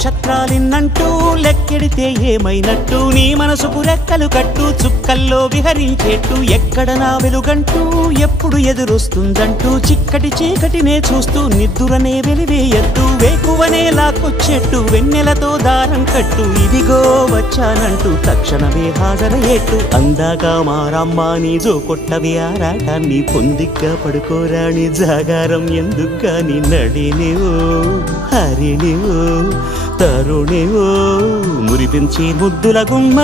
నక్షత్రాలిన్నంటూ లెక్కెడితే ఏమైనట్టు నీ మనసుకు రెక్కలు కట్టు చుక్కల్లో విహరించేట్టు ఎక్కడ నా వెలుగంటూ ఎప్పుడు ఎదురొస్తుందంటూ చిక్కటి చీకటినే చూస్తూ నిద్దురనే వెలివేయద్దు వేకువనే లాక్కొచ్చేట్టు వెన్నెలతో దారం కట్టు ఇదిగో వచ్చానంటూ తక్షణమే హాజరయ్యేట్టు అందాక మారమ్మ నీ జో కొట్టవి ఆరాటాన్ని పొందిగ్గా పడుకోరాని జాగారం ఎందుకు కాని నడినివో హరినివో తరుణివో మురిపించి ముద్దుల గుమ్మ